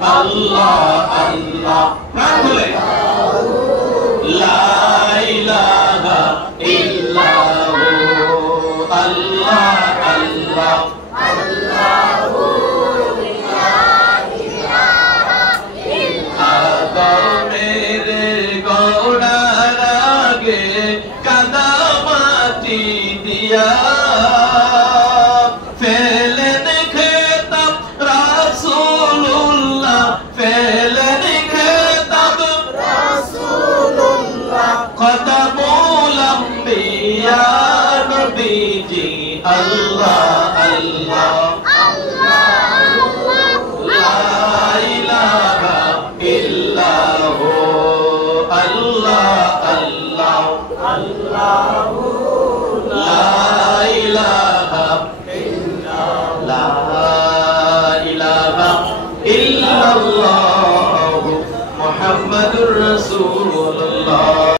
আল্লাহ আল্লাহ প্রাণ খুলে লা ইলাহা ইল্লাহু আল্লাহ আল্লাহ আল্লাহু লা ইলাহা ইল্লাল্লাহ মেরে গোড়ার আগে কাদা মাটি দিয়া ফেলেন খেতাব রাসূলুল্লাহ ফেলেন খেতাব রাসূলুল্লাহ কদমুল আম্বিয়া নবীজি আল্লাহ আল্লাহ লা ইলাহা ইল্লাহু আল্লাহ আল্লাহ আল্লাহু লা ইলাহা লা ইলাহা ইল্লাল্লাহ মুহাম্মাদুর